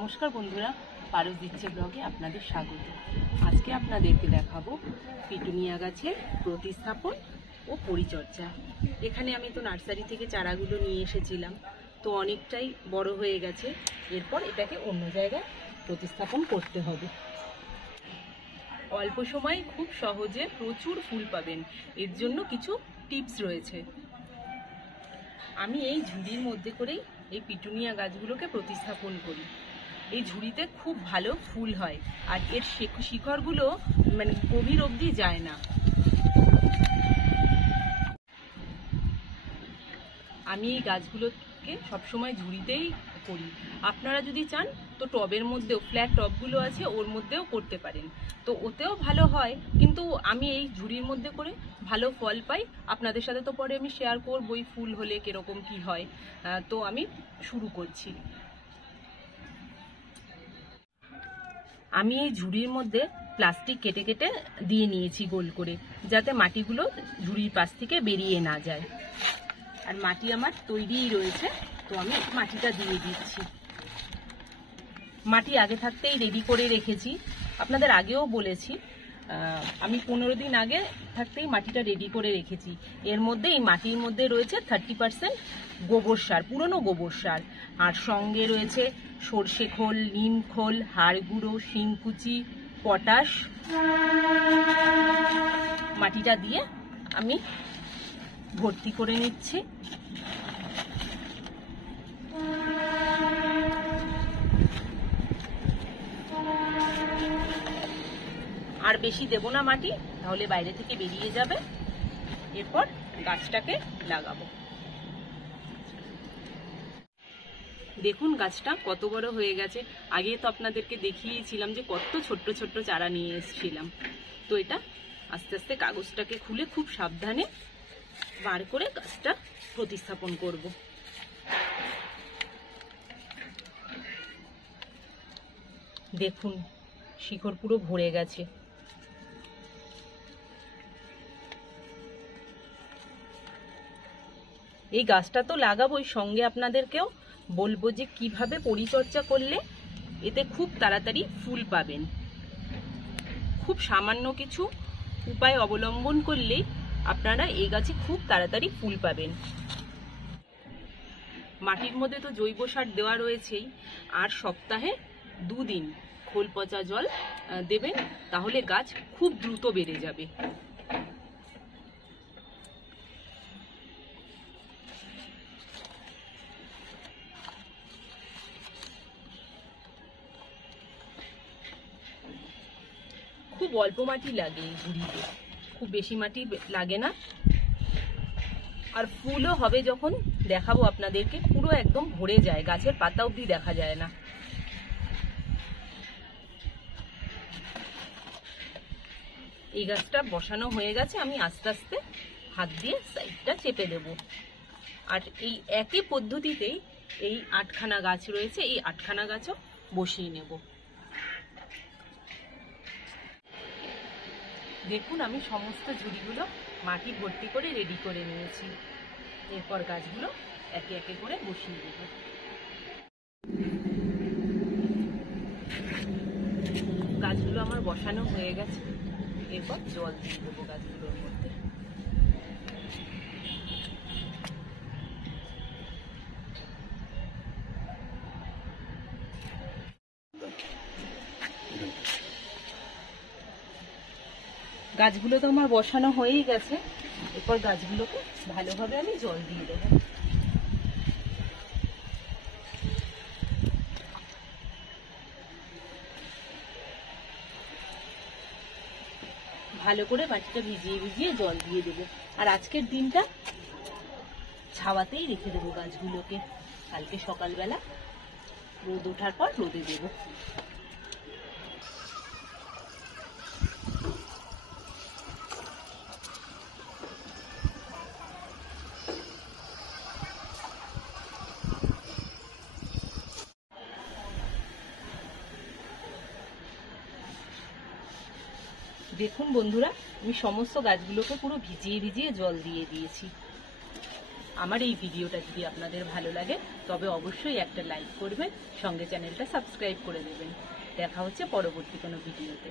নমস্কার বন্ধুরা, পারস দিচ্ছে ব্লগে আপনাদের স্বাগত। আজকে আপনাদেরকে দেখাবো পিটুনিয়া গাছের প্রতিস্থাপন ও পরিচর্যা। এখানে আমি তো নার্সারি থেকে চারাগুলো নিয়ে এসেছিলাম, তো অনেকটাই বড় হয়ে গেছে। এরপর এটাকে অন্য জায়গায় প্রতিস্থাপন করতে হবে। অল্প সময়ে খুব সহজে প্রচুর ফুল পাবেন, এর জন্য কিছু টিপস রয়েছে। আমি এই ঝুড়ির মধ্যে করেই এই পিটুনিয়া গাছগুলোকে প্রতিস্থাপন করি। এই ঝুড়িতে খুব ভালো ফুল হয়, আর এর শিকড়গুলো গভীর অবধি যায় না। আমি এই গাছগুলোকে সবসময় ঝুড়িতেই করি। আপনারা যদি চান তো টবের মধ্যেও, ফ্ল্যাট টবগুলো আছে ওর মধ্যেও করতে পারেন, তো ওতেও ভালো হয়। কিন্তু আমি এই ঝুড়ির মধ্যে করে ভালো ফল পাই। আপনাদের সাথে তো পরে আমি শেয়ার করবো এই ফুল হলে কিরকম কি হয়। তো আমি শুরু করছি। আমি এই ঝুড়ির মধ্যে প্লাস্টিক কেটে কেটে দিয়ে নিয়েছি গোল করে, যাতে মাটিগুলো ঝুড়ির পাশ থেকে বেরিয়ে না যায়। আর মাটি আমার তৈরিই রয়েছে, তো আমি মাটিটা দিয়ে দিচ্ছি। মাটি আগে থাকতেই রেডি করে রেখেছি, আপনাদের আগেও বলেছি। আমি 15 দিন আগে থাকতেই মাটিটা রেডি করে রেখেছি। এর মধ্যে, এই মাটির মধ্যে রয়েছে 30% গোবর সার, পুরনো গোবর সার, আর সঙ্গে রয়েছে সর্ষে খোল, নিম খোল, হাড় গুঁড়ো, শিংকুচি, পটাশ। মাটিটা দিয়ে আমি ভর্তি করে নিচ্ছি। আর বেশি দেব না মাটি, তাহলে বাইরে থেকে বেরিয়ে যাবে। এরপর গাছটাকে লাগাবো। দেখুন গাছটা কত বড় হয়ে গেছে। আগে তো আপনাদেরকে দেখিয়েছিলাম যে কত ছোট্ট ছোট্ট চারা নিয়ে এসেছিলাম। তো এটা আস্তে আস্তে কাগজটাকে খুলে খুব সাবধানে বার করে গাছটা প্রতিস্থাপন করব। দেখুন শিকড় পুরো ভরে গেছে। এই গাছটা তো লাগাবোই, সঙ্গে আপনাদেরকেও বলবো যে কিভাবে পরিচর্যা করলে এতে খুব তাড়াতাড়ি ফুল পাবেন। খুব সামান্য কিছু উপায় অবলম্বন করলেই আপনারা এই গাছে খুব তাড়াতাড়ি ফুল পাবেন। মাটির মধ্যে তো জৈব সার দেওয়া রয়েছেই, আর সপ্তাহে 2 দিন খোল পচা জল দেবেন, তাহলে গাছ খুব দ্রুত বেড়ে যাবে। খুব অল্প মাটি লাগে এই ঝুড়িতে, খুব বেশি মাটি লাগে না। আর ফুলও হবে যখন দেখাবো আপনাদেরকে, পুরো একদম ভরে যায়, গাছের পাতা অবধি দেখা যায় না। এই গাছটা বসানো হয়ে গেছে, আমি আস্তে আস্তে হাত দিয়ে সাইডটা চেপে দেব। আর এই একই পদ্ধতিতেই এই 8খানা গাছ রয়েছে, এই 8খানা গাছও বসিয়ে নেব। দেখুন আমি সমস্ত ঝুড়িগুলো মাটি ভর্তি করে রেডি করে নিয়েছি। এরপর গাছগুলো একে একে করে বসিয়ে দেব। গাছগুলো আমার বসানো হয়ে গেছে, এরপর জল দিয়ে দেবো গাছগুলোর মধ্যে। গাছগুলো তো আমার বসানো হয়েই গেছে, এরপর গাছগুলোকে ভালোভাবে আমি জল দিয়ে দেবো। ভালো করে মাটিটা ভিজিয়ে ভিজিয়ে জল দিয়ে দেবো। আর আজকের দিনটা ছাওয়াতেই রেখে দেবো গাছগুলোকে, কালকে সকালবেলা রোদ ওঠার পর রোদে দেবো। দেখুন বন্ধুরা, আমি সমস্ত গাছগুলোকে পুরো ভিজিয়ে ভিজিয়ে জল দিয়ে দিয়েছি। আমার এই ভিডিওটা যদি আপনাদের ভালো লাগে তবে অবশ্যই একটা লাইক করবেন, সঙ্গে চ্যানেলটা সাবস্ক্রাইব করে দেবেন। দেখা হচ্ছে পরবর্তী কোনো ভিডিওতে।